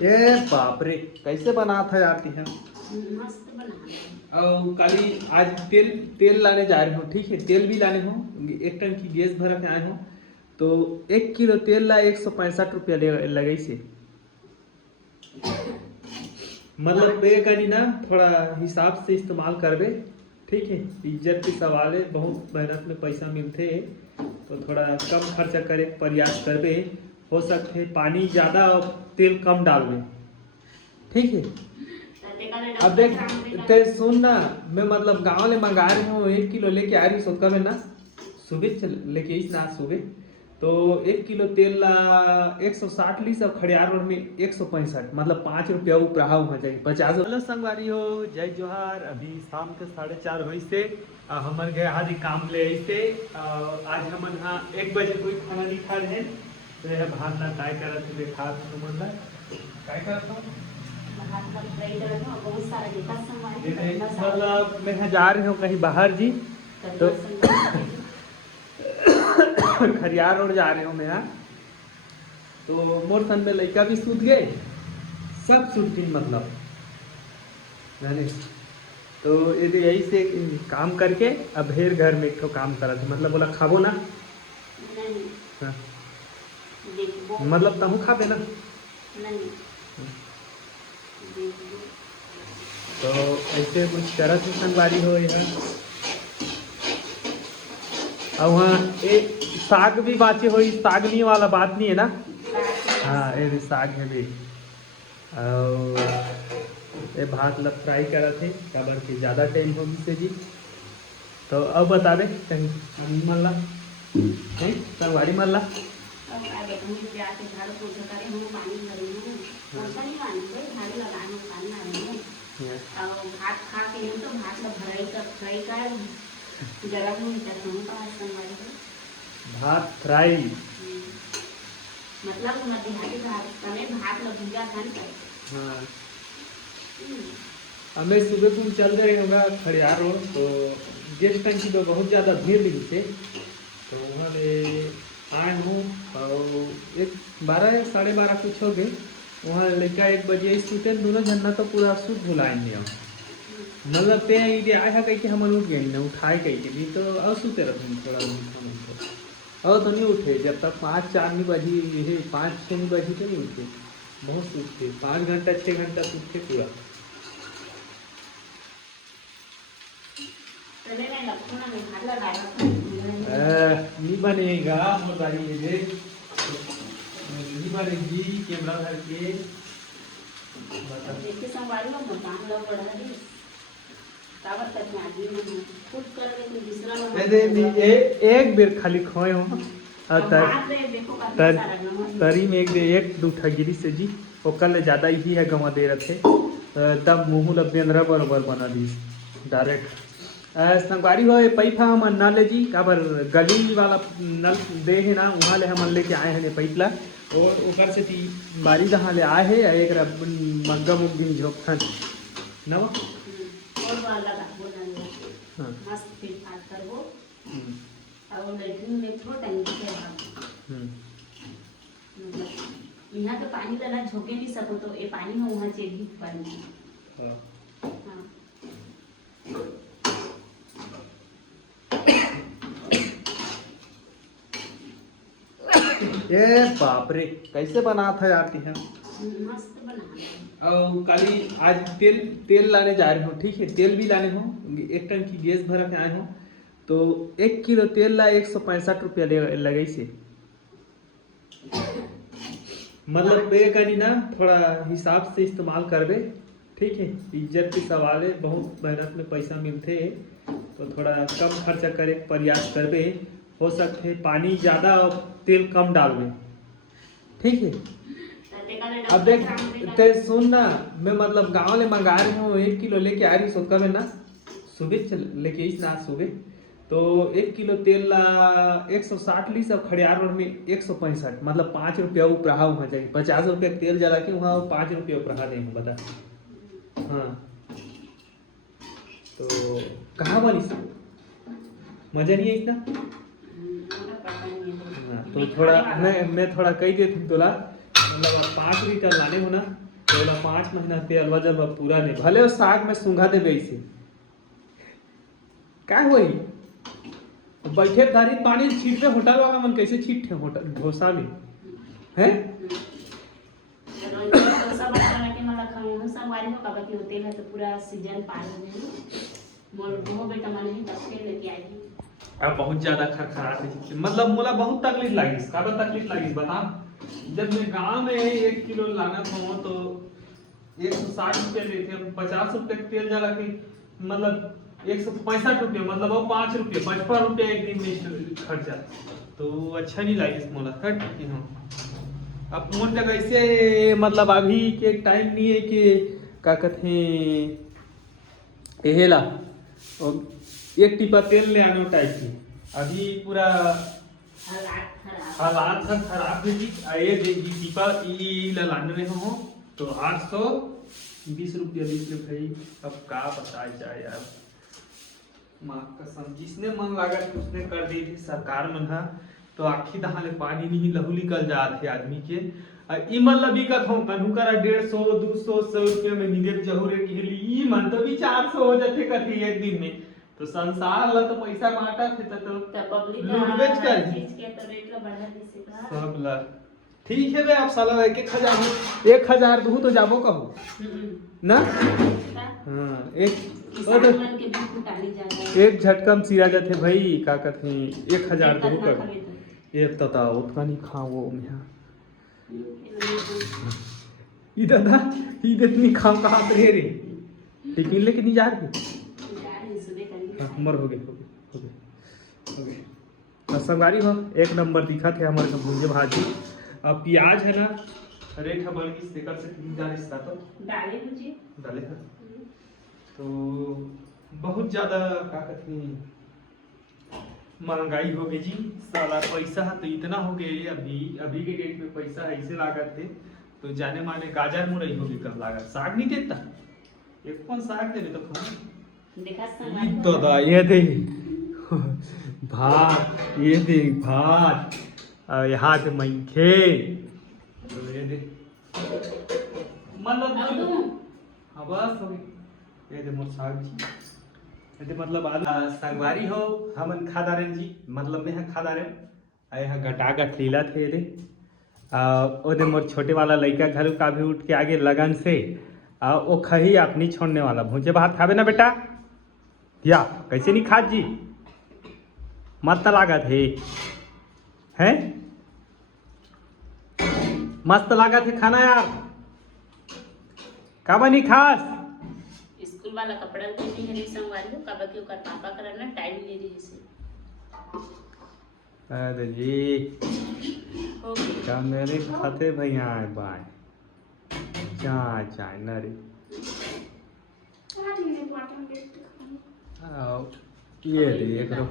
ए बाप रे, कैसे बना था यार है। मस्त बना। और काली आज तेल तेल लाने जा रहे हो, ठीक है, तेल भी लाने हो, एक टंकी गैस भरा के आए हो, तो 1 किलो तेल ला 165 रुपया लगे से। मतलब पे करी ना, थोड़ा हिसाब से इस्तेमाल करबे, ठीक है। इज्जत के सवाल है, बहुत मेहनत में पैसा मिलते है, तो थोड़ा कम खर्चा करे के प्रयास करबे। हो सकते पानी ज़्यादा और तेल कम डालबे, ठीक है। अब देख, ते सुन ना, मैं मतलब गांव ले मंगा रही हूँ, 1 किलो लेके आ रही सोच में ना, सुबह चल लेके इस ना सुबह, तो 1 किलो तेल ला 160 ली, सब खड़ियार रोड में 165, मतलब 5 रुपया ऊपर हो जाएगी 50। हेलो संगवारी हो, जय जोहार। अभी शाम के 4:30 हुई से हमर गए आदि काम ले ऐसे। आज हम यहाँ 1 बजे कोई खाना नहीं खा रहे हैं, तो यह भात ना काय करत थे, देखा मतलब काय करता हूँ। मतलब मैं यहाँ जा रही हूँ कहीं बाहर जी, तो खरियार रोड जा रहे हूँ मैं यहाँ, तो मोर सन में लड़का भी सूत गए, सब सूत गई मतलब जाने। तो यदि यही से काम करके अब हेर घर में एक तो काम करा था, मतलब बोला खाबो ना। हाँ। मतलब तहु खाबे ना। तो ऐसे कुछ करत ही संगवारी हो यहाँ। अब वहाँ एक साग भी बाचे हो, साग नहीं वाला बात नहीं है ना। हाँ, ये साग है भी। और ये भात ला फ्राई करा थे, काबर के ज़्यादा टाइम हो से जी। तो अब बतावे कहीं मल्ला नहीं संगवारी मल्ला। भात फ्राई मतलब भात भूजा हाँ। हमें सुबह तुम चल रहे होगा खड़ियार रोड, तो गेस्ट टंकी तो बहुत ज़्यादा भीड़ लगी थे, तो वहाँ ले आए हूँ। और 12 साढ़े 12 कुछ हो गए, वहाँ लड़का 1 बजे सूते, दोनों झंडा तो पूरा सूट भुलाएंगे हम, मतलब पे ये आया है कहीं कि हम उठ गए ना, उठाए कहीं के नहीं, तो और सूते रहते थोड़ा और तो नहीं उठे जब तक 5-4 नहीं बजी, ये 5-6 नहीं बजी तो नहीं उठे, बहुत सूते 5 घंटा 6 घंटा सूते पूरा। नहीं बनेगा मोबाइल ये नहीं बनेगी कैमरा घर के एक बेर खाली खोए हो तरी में एक दू ठगिरी से जी, ओकर ले ज्यादा ही है गवा दे रहे थे, तब मुँह लबेंद्रा बरोबर बना दी डायरेक्ट। संगवारी हो पैप हम नल ले जी, काबर गली वाला नल दे है ना, वहाँ ले हम लेके आए हैं पैप ला, और ऊपर से बारी दहाँ ले आए है, एक मग्गा मुग्गी झोंकथन न यहाँ तो पानी ला झोंके नहीं सको, तो ये पानी हो वहाँ चाहिए पानी। हाँ। ए बाप रे, कैसे बना था यार है। मस्त बना। और काली आज तेल लाने जा रहे हो, ठीक है, तेल भी लाने हो, एक टंकी गैस भरा के आए हो, तो 1 किलो तेल ला 165 रुपया लगे से। मतलब पे करी ना, थोड़ा हिसाब से इस्तेमाल करबे, ठीक है। इज्जत के सवाल है, बहुत मेहनत में पैसा मिलते है, तो थोड़ा कम खर्चा करे के प्रयास करबे। हो सकते पानी ज़्यादा और तेल कम डालबे, ठीक है। अब देख, ते सुन ना, मैं मतलब गांव ले मंगा रही हूँ, 1 किलो लेके आ रही सोच में ना, सुबह चल लेके इस ना सुबह, तो 1 किलो तेल ला 160 ली, सब खड़ियार रोड में 165, मतलब 5 रुपया ऊपर हो जाएगी 50 रुपया तेल जला के वहाँ 5 रुपया ऊपर देंगे बता। हाँ, तो कहाँ वाली मजा नहीं है इतना। हाँ, तो थोड़ा मैं थोड़ा कही देती तुला, मतलब अब 5 लीटर लाने हो ना तो 5 महीना तेलवा जब पूरा नहीं भले वो साग में सूंघा देवे ऐसे क्या हुई बैठे दारी पानी छीट पे होटल वाला मन कैसे छीट होटल डोसा में हैं डोसा बना के मला खाऊं संगवारी हो का होते है तो पूरा सीजन पानी में मोर वो बेटा मन ही तब से लेके आई अब बहुत ज्यादा खरखराट है मतलब मोला बहुत तकलीफ लगी काबर तकलीफ लगी बता जब मैं गांव में 1 किलो लाना था तो 160 रुपये लेते हम 50 रुपये तेल जला के मतलब 165 रुपये मतलब वो 5 रुपये 55 रुपये एक दिन में खर्चा तो अच्छा नहीं लगे इस मोला हट कि हाँ अब मोर जगह ऐसे मतलब अभी के टाइम नहीं है कि क्या कहते हैं ला और 1 टिपा तेल ले आने टाइप की अभी पूरा हालात खराब है जी आए जी टिपा ई लाने रहे हो तो 820 रुपये लीटर भाई अब का बताया जाए यार माँ कसम जिसने मन लगा उसने कर दी थी सरकार में था तो आखी दहा ले पानी नहीं लहू निकल जाते आदमी के ई मतलब दिक्कत हो कन्हू करा 150 200 100 रुपये में निदेव जहूरे की ई मन तो भी 400 हो जाते कथी एक दिन में तो संसार ला तो पैसा बांटा थे तो पब्लिक लूटबेच कर चीज के तो रेट ला बढ़ा दी से का सब ला ठीक है बे आप साला 1000 दूँ तो जाबो कहो ना हाँ किसान मन के भी फुटानी जाएगा एक झटका में सिरा जाते भाई का कहते 1000 दूँ कर एक तता उतना नहीं खाओ मैं इधर ना इधर नहीं खाओ कहाँ पे रे टिफिन लेके नहीं जा रही हमर हो गए संगवारी हो एक नंबर दिखा थे हमारे भुंजे भाजी अब प्याज है ना रेट है बढ़ गई सेकर से 30,000 इसका तो डाले है तो बहुत ज़्यादा क्या कहते हैं महंगाई हो गई जी साला पैसा तो इतना हो गया अभी के डेट में पैसा ऐसे लागत है तो जाने माने गाजर मुरई होगी कब लागत साग नहीं देता एक कौन साग दे तो खाना तो दा ये दे भात ये दे भात और यहाँ से मंखे तो ये दे मतलब हाँ बस हो गई ये दे मोर साग जी ये दे मतलब आज संगवारी हो हमन खादारन जी मतलब मैं खादारन आए यहाँ गटागट लीला थे ये दे ओ दे मोर छोटे वाला लड़का घर का भी उठ के आगे लगन से वो खही अपनी छोड़ने वाला भूंजे भात खावे ना बेटा या कैसे नहीं खात जी मस्त लागत है मस्त लागत है खाना यार काबा नहीं खास स्कूल वाला कपड़ा नहीं है संगवारी हो काबा के ओकर पापा करना टाइम ले रही से अरे जी क्या मेरे खाते भैया बाय चाय नरे ये देख लो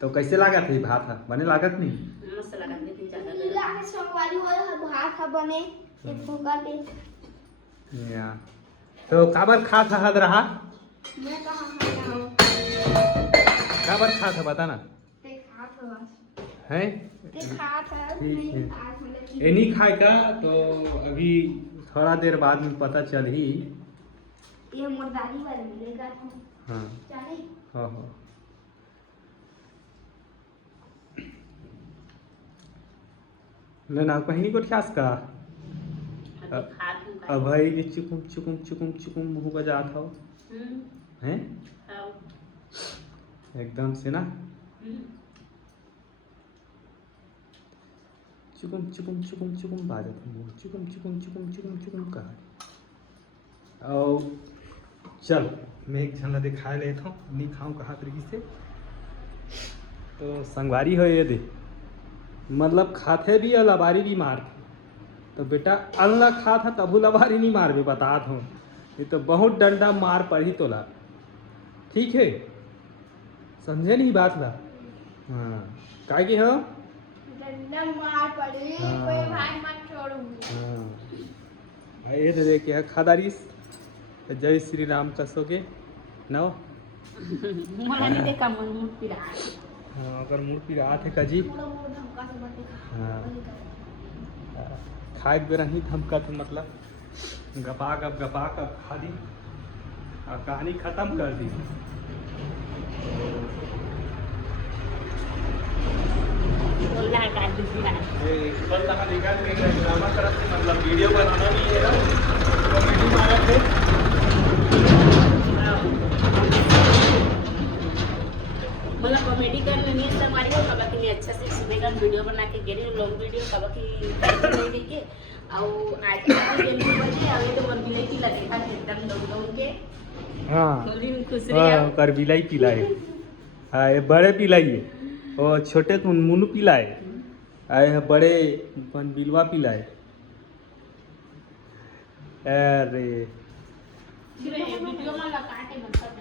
तो कैसे लागत है भात है बने लागत नहीं मस्त लागत लेकिन ज्यादा संगवारी हो भात है बने एक भूका दे या तो काबर खा था हद रहा मैं कहां खाता हूं काबर खा था बता ना ते खात हो है ते खात है ठीक है आज मतलब ये नहीं खाए का तो अभी थोड़ा देर बाद में पता चल ही ये मुर्दारी वाले मिलेगा तो हाँ चले हाँ लेना कहीं को ख्यास का अब भाई ये चुकुम चुकुम चुकुम चुकुम मुंह बजा था हैं एकदम से ना चुकुम चुकुम चुकुम चुकुम बाजा था मुंह चुकुम चुकुम चुकुम चुकुम चुकुम कहा और चल मैं एक झलना दिखा लेता हूँ नहीं खाऊँ कहा तरीके से तो संगवारी हो ये दे मतलब खाते भी और लबारी भी मार तो बेटा अल्लाह खा था तबू लबारी नहीं मार भी बता दूँ ये तो बहुत डंडा मार पड़ी तो ला ठीक है समझे नहीं बात ला हाँ काय की हो डंडा मार पड़ी कोई भाई मत छोड़ूंगी हाँ ये दे के खादारीस जय श्री राम कसोगे नौ मोला नहीं देखा मन मुंह पिरा हाँ अगर मुंह पिरा थे कजी हाँ खाए बेरा ही धमका तो मतलब गपा गप खा दी और कहानी खत्म कर दी। बोलना है काट दीजिए ड्रामा तरफ से मतलब वीडियो बनाना भी है ना, कॉमेडी मारा थे। मतलब कॉमेडी कर लेनी है हमारी हो कब कि अच्छा से सुबह का वीडियो बना के गिरी लोग वीडियो कब कि नहीं देखे और आज जल्दी बजे आवे तो मन भी लगे था एकदम लोग के। हाँ होली में खुश रहिए। कर बिलाई पिलाए। हाँ ये बड़े पिलाइए और छोटे को मुन्नू पिलाए, आए बड़े बिलवा पिलाए। अरे वीडियो में लगा के मतलब